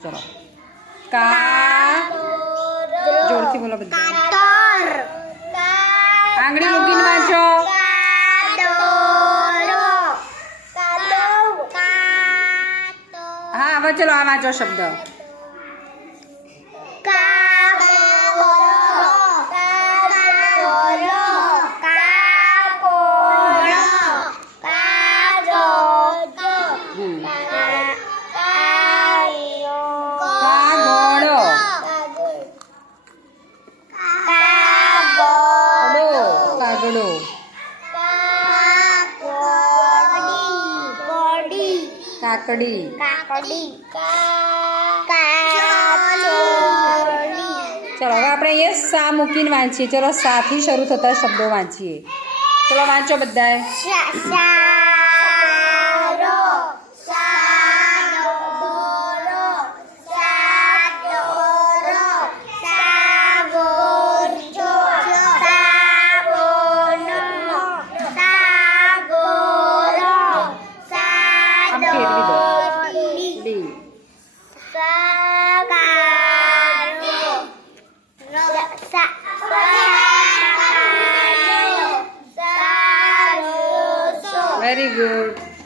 ચલો કા જોરથી બોલો બધા આંગળી મૂકીને વાંચો હા હવે ચલો આ વાંચો શબ્દ કાગડો કાકડી કાકડી ચલો હવે આપણે અહીંયા સા મૂકીને વાંચીએ ચલો સાથી શરૂ થતા શબ્દો વાંચીએ ચલો વાંચો બધાએ very good.